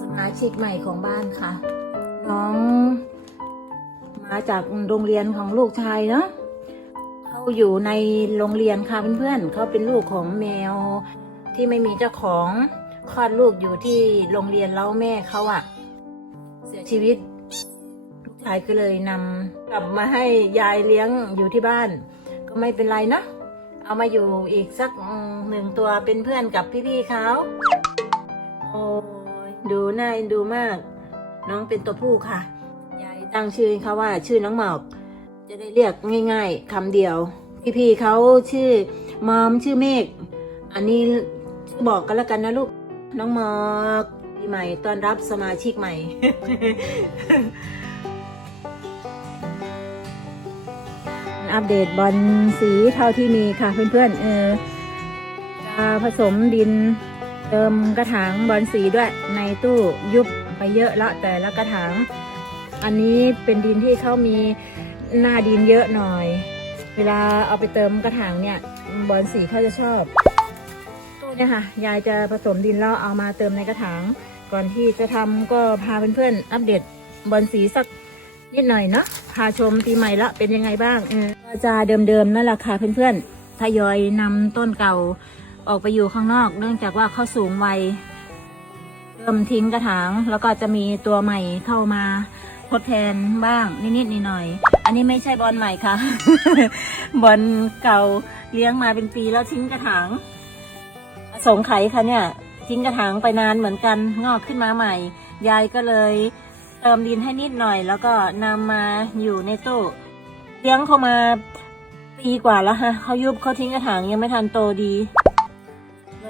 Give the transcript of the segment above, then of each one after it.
สมาชิกใหม่ของบ้านค่ะ น้อง มาจากโรงเรียนของลูกชายเนาะเขาอยู่ในโรงเรียนค่ะเพื่อนๆเขาเป็นลูกของแมวที่ไม่มีเจ้าของคลอดลูกอยู่ที่โรงเรียนแล้วแม่เขาอะเสียชีวิตลูกชายก็เลยนำกลับมาให้ยายเลี้ยงอยู่ที่บ้าน ก็ไม่เป็นไรเนาะเอามาอยู่อีกสักหนึ่งตัวเป็นเพื่อนกับพี่ๆเขาโอ้ ดูน่าเอ็นดูมาก น้องเป็นตัวผู้ค่ะ ยายตั้งชื่อเขาว่าชื่อน้องหมอก จะได้เรียกง่าย ๆคำเดียว พี่ๆเขาชื่อมอมชื่อเมฆ อันนี้บอกกันแล้วกันนะลูก น้องหมอกปีใหม่ต้อนรับสมาชิกใหม่ อัปเดตบอลสีเท่าที่มีค่ะเพื่อนๆ เออผสมดิน เติมกระถางบอลสีด้วยในตู้ยุบไปเยอะละแต่ละกระถาง อันนี้เป็นดินที่เขามีหน้าดินเยอะหน่อย เวลาเอาไปเติมกระถางเนี่ยบอลสีเขาจะชอบตู้เนี่ยค่ะยายจะผสมดินแล้วเอามาเติมในกระถาง ก่อนที่จะทำก็พาเพื่อนๆอัปเดตบอลสีสักนิดหน่อยเนาะพาชมปีใหม่ละเป็นยังไงบ้างเออจะเดิมๆนั่นแหละค่ะเพื่อนๆทยอยนำต้นเก่า ออกไปอยู่ข้างนอก เนื่องจากว่าเขาสูงวัยเริ่มทิ้งกระถาง แล้วก็จะมีตัวใหม่เข้ามาทดแทนบ้างนิดๆหน่อยๆอันนี้ไม่ใช่บอลใหม่ค่ะ บอลเก่าเลี้ยงมาเป็นปีแล้วทิ้งกระถางสงไข่ค่ะเนี่ย ทิ้งกระถางไปนานเหมือนกันงอกขึ้นมาใหม่ ยายก็เลยเติมดินให้นิดหน่อย แล้วก็นำมาอยู่ในตู้เลี้ยงเขามาปีกว่าแล้วฮะเขายุบเขาทิ้งกระถางยังไม่ทันโตดี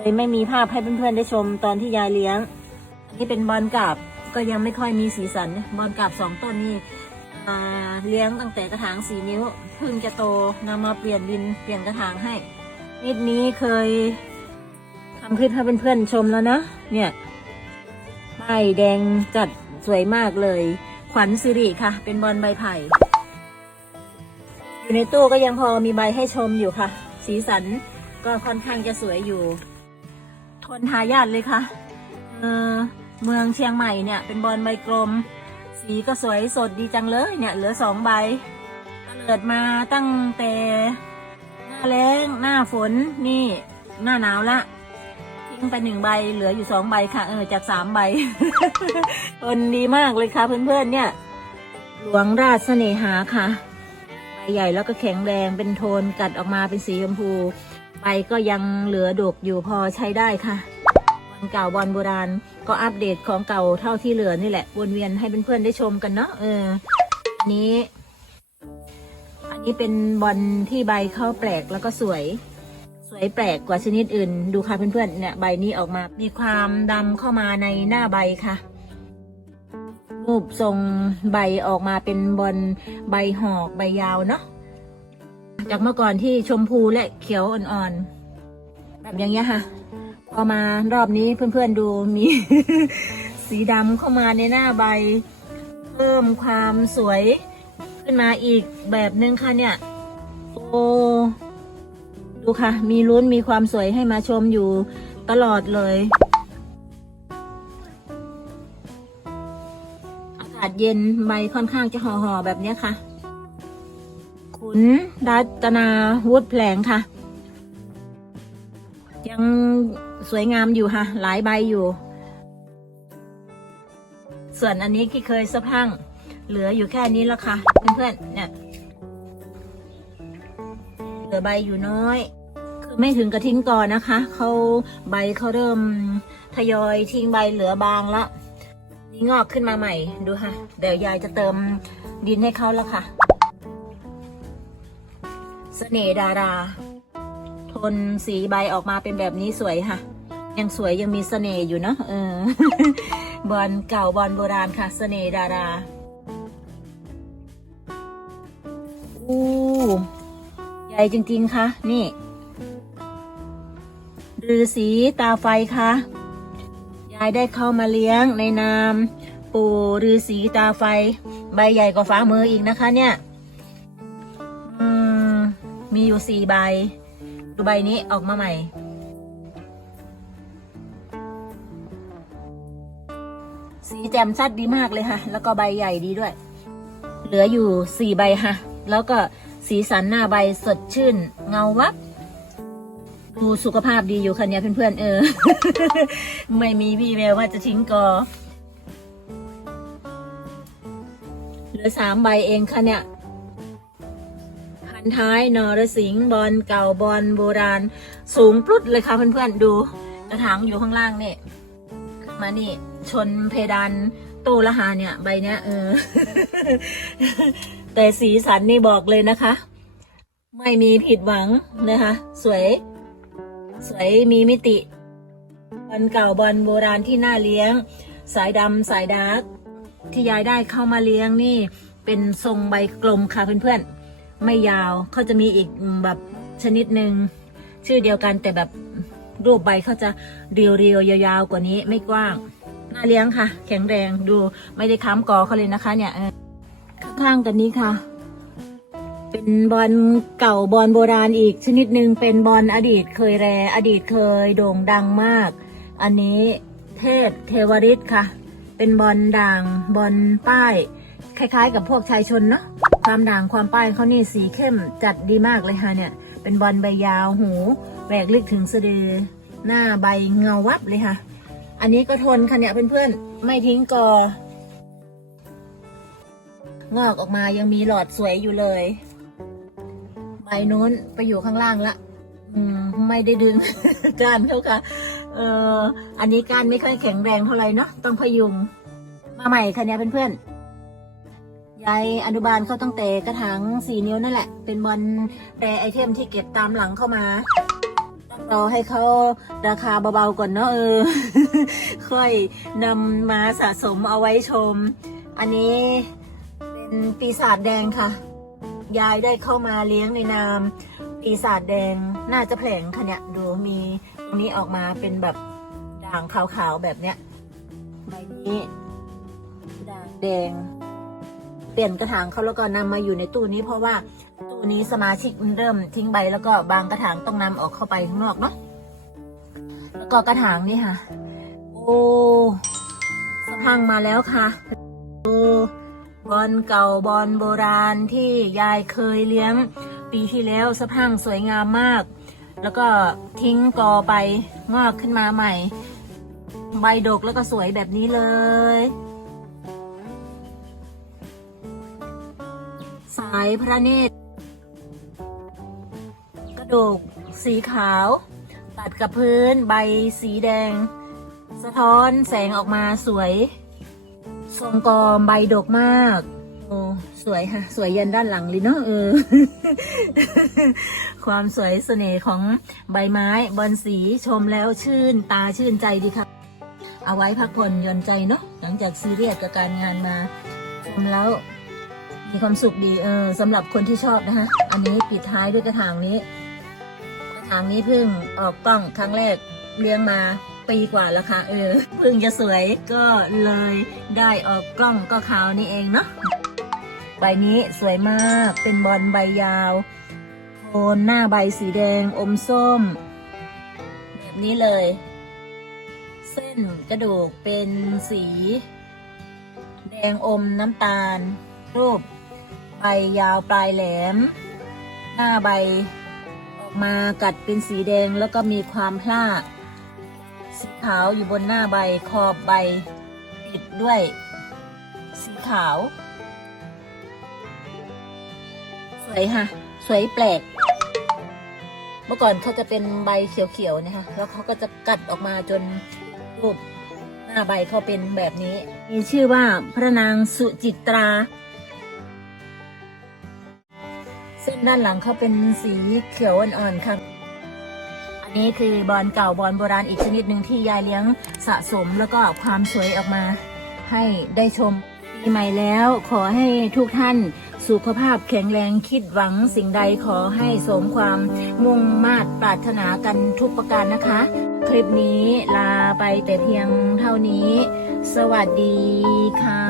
เลยไม่มีภาพให้เพื่อนๆได้ชมตอนที่ยายเลี้ยง อันนี้เป็นบอลกาบก็ยังไม่ค่อยมีสีสัน บอลกาบสองต้นนี่เลี้ยงตั้งแต่กระถางสี่นิ้วเพิ่งจะโตนำมาเปลี่ยนดินเปลี่ยนกระถางให้นิดนี้เคยทำคลิปให้เพื่อนๆชมแล้วนะ เนี่ยใบแดงจัดสวยมากเลย ขวัญสิริค่ะ เป็นบอลใบไผ่ อยู่ในตู้ก็ยังพอมีใบให้ชมอยู่ค่ะ สีสันก็ค่อนข้างจะสวยอยู่ ทนทายาทเลยค่ะ เออ เมืองเชียงใหม่เนี่ย เป็นบอลใบกลม สีก็สวยสดดีจังเลยเนี่ย เหลือสองใบเกิดมาตั้งแต่หน้าแล้งหน้าฝนนี่หน้าหนาวละทิ้งไปหนึ่งใบเหลืออยู่สองใบค่ะ เออจากสามใบทนดีมากเลยค่ะ เพื่อนๆเนี่ย หลวงราชเสน่หาค่ะ ใบใหญ่แล้วก็แข็งแรงเป็นโทนกัดออกมาเป็นสีชมพู ใบก็ยังเหลือดกอยู่พอใช้ได้ค่ะบอลเก่าบอลโบราณ ก็อัปเดตของเก่าเท่าที่เหลือนี่แหละวนเวียนให้เพื่อนๆได้ชมกันเนาะเอออันนี้ อันนี้เป็นบอลที่ใบเข้าแปลกแล้วก็สวย สวยแปลกกว่าชนิดอื่น ดูค่ะเพื่อนๆเนี่ยใบนี้ออกมา มีความดำเข้ามาในหน้าใบค่ะรูปทรงใบออกมาเป็นบอลใบหอกใบยาวเนาะ จากเมื่อก่อนที่ชมพูและเขียวอ่อนๆ แบบอย่างเงี้ยค่ะ พอมารอบนี้เพื่อนๆดูมี สีดำเข้ามาในหน้าใบ เพิ่มความสวยขึ้นมาอีกแบบนึงค่ะเนี่ย โอ้ดูค่ะ มีลุ้นมีความสวยให้มาชมอยู่ตลอดเลย อากาศเย็นใบค่อนข้างจะห่อห่อๆแบบเนี้ยค่ะ ขุนรัตนาวุฒแผลงค่ะ ยังสวยงามอยู่ค่ะ หลายใบอยู่ ส่วนอันนี้ที่เคยสะพัง เหลืออยู่แค่นี้แล้วค่ะ เพื่อนๆเนี่ยเหลือใบอยู่น้อย คือไม่ถึงกระทิ้งก่อนนะคะ เขาใบเขาเริ่มทยอยทิ้งใบเหลือบางละนี่งอกขึ้นมาใหม่ดูค่ะ เดี๋ยวยายจะเติมดินให้เขาแล้วค่ะ เสน่ห์ดารา ทนสีใบออกมาเป็นแบบนี้สวยค่ะ ยังสวยยังมีเสน่ห์อยู่เนอะเออบอลเก่าบอลโบราณค่ะ เสน่ห์ดาราอู้ใหญ่จริง ๆ ค่ะ นี่ฤาษีตาไฟค่ะ ยายได้เข้ามาเลี้ยงในนาม ปู่ฤาษีตาไฟ ใบใหญ่กว่าฝ่ามืออีกนะคะเนี่ย อยู่สี่ใบ ดูใบนี้ออกมาใหม่ สีแจ่มชัดดีมากเลยค่ะ แล้วก็ใบใหญ่ดีด้วย เหลืออยู่สี่ใบค่ะ แล้วก็สีสันหน้าใบสดชื่น เงาวับดูสุขภาพดีอยู่ค่ะเนี่ยเพื่อนๆเออ ไม่มีวี่แววว่าจะทิ้งกอ เหลือสามใบเองค่ะเนี่ย ท้ายนอรสิงห์บอลเก่าบอลโบราณ สูงปลุดเลยค่ะเพื่อนๆดูกระถางอยู่ข้างล่างนี่ขึ้นมานี่ ชนเพดานตู้ละหาเนี่ย ใบเนี้ยเออ แต่สีสันนี่บอกเลยนะคะ ไม่มีผิดหวังนะคะ สวย สวยมีมิติ บอลเก่าบอลโบราณที่น่าเลี้ยง สายดำสายดาร์กที่ยายได้เข้ามาเลี้ยงนี่ เป็นทรงใบกลมค่ะเพื่อนๆ ไม่ยาวเขาจะมีอีกแบบชนิดหนึ่งชื่อเดียวกันแต่แบบรูปใบเขาจะเรียวๆยาวๆกว่านี้ไม่กว้างน่าเลี้ยงค่ะ แข็งแรงดูไม่ได้ค้ำกอเขาเลยนะคะ เนี่ยข้างๆกันนี้ค่ะ เป็นบอลเก่าบอลโบราณอีกชนิดหนึ่งเป็นบอลอดีตเคยแร อดีตเคยโด่งดังมาก อันนี้เทพเทวริตค่ะ เป็นบอลด่างบอลป้าย คล้ายๆ กับพวกชายชนเนาะ ความด่างความป้ายเขานี่สีเข้มจัดดีมากเลยค่ะเนี่ย เป็นบอลใบยาวหูแหวกลึกถึงสะดือ หน้าใบเงาวับเลยค่ะ อันนี้ก็ทนค่ะเนี่ยเพื่อนๆ ไม่ทิ้งกอ งอกออกมายังมีหลอดสวยอยู่เลย ใบนู้นไปอยู่ข้างล่างละ อืม ไม่ได้ดึงก้านเขาค่ะ เอออันนี้ก้านไม่ค่อยแข็งแรงเท่าไหร่เนาะต้องพยุง มาใหม่ค่ะเนี่ยเพื่อนๆ ยายอนุบาลเขาตั้งเตะกระถางสี่นิ้วนั่นแหละ เป็นบอลแรไอเทมที่เก็บตามหลังเข้ามาต้องรอให้เขาราคาเบาๆก่อนเนาะเออ ค่อยนำมาสะสมเอาไว้ชม อันนี้เป็นปีศาจแดงค่ะ ยายได้เข้ามาเลี้ยงในนาม ปีศาจแดงน่าจะแผลงค่ะเนี่ยดูมีตรงนี้ออกมาเป็นแบบด่างขาวๆแบบเนี้ยใบนี้ด่างแดง เปลี่ยนกระถางเขาแล้วก็นำมาอยู่ในตู้นี้ เพราะว่าตู้นี้สมาชิกเริ่มทิ้งใบแล้วก็บางกระถางต้องนำออกเข้าไปข้างนอกเนาะแล้วก็กระถางนี่ค่ะ โอ้สะพังมาแล้วค่ะโอ้บอลเก่าบอลโบราณที่ยายเคยเลี้ยงปีที่แล้วสะพังสวยงามมาก แล้วก็ทิ้งกอไปงอกขึ้นมาใหม่ ใบดกแล้วก็สวยแบบนี้เลย สายพระเนตร กระดูกสีขาว ตัดกับพื้นใบสีแดง สะท้อนแสงออกมาสวย ทรงกอมใบดกมากโอ้สวยค่ะ สวยยันด้านหลังเลยเนาะเออ ความสวยเสน่ห์ของใบไม้บอนสีชมแล้วชื่นตาชื่นใจดีครับเอาไว้พักผ่อนหย่อนใจเนาะหลังจากซีเรียสกับการงานมาชมแล้ว มีความสุขดีเออสำหรับคนที่ชอบนะฮะอันนี้ปิดท้ายด้วยกระถางนี้ กระถางนี้เพิ่งออกกล้องครั้งแรกเลี้ยงมาปีกว่าแล้วค่ะเออเพิ่งจะสวยก็เลยได้ออกกล้องก็คราวนี้เองเนาะใบนี้สวยมากเป็นบอลใบยาวโทนหน้าใบสีแดงอมส้ม แบบนี้เลย เส้นกระดูกเป็นสี แดงอมน้ำตาล รูป ใบยาวปลายแหลม หน้าใบออกมากัดเป็นสีแดงแล้วก็มีความพลาสีขาวอยู่บนหน้าใบขอบใบปิดด้วย สีขาว สวยค่ะ สวยแปลก เมื่อก่อนเขาจะเป็นใบเขียวๆนะคะแล้วเขาก็จะกัดออกมาจนรูปหน้าใบเขาเป็นแบบนี้ มีชื่อว่าพระนางสุจิตรา เส้นด้านหลังเขาเป็นสีเขียวอ่อนๆครับอันนี้คือบอลเก่าบอลโบราณอีกชนิดหนึ่งที่ยายเลี้ยงสะสมแล้วก็ความสวยออกมาให้ได้ชมปีใหม่แล้ว ขอให้ทุกท่านสุขภาพแข็งแรงคิดหวังสิ่งใดขอให้สมความมุ่งมา่ปรารถนากันทุกประการนะคะ คลิปนี้ลาไปแต่เพียงเท่านี้ สวัสดีค่ะ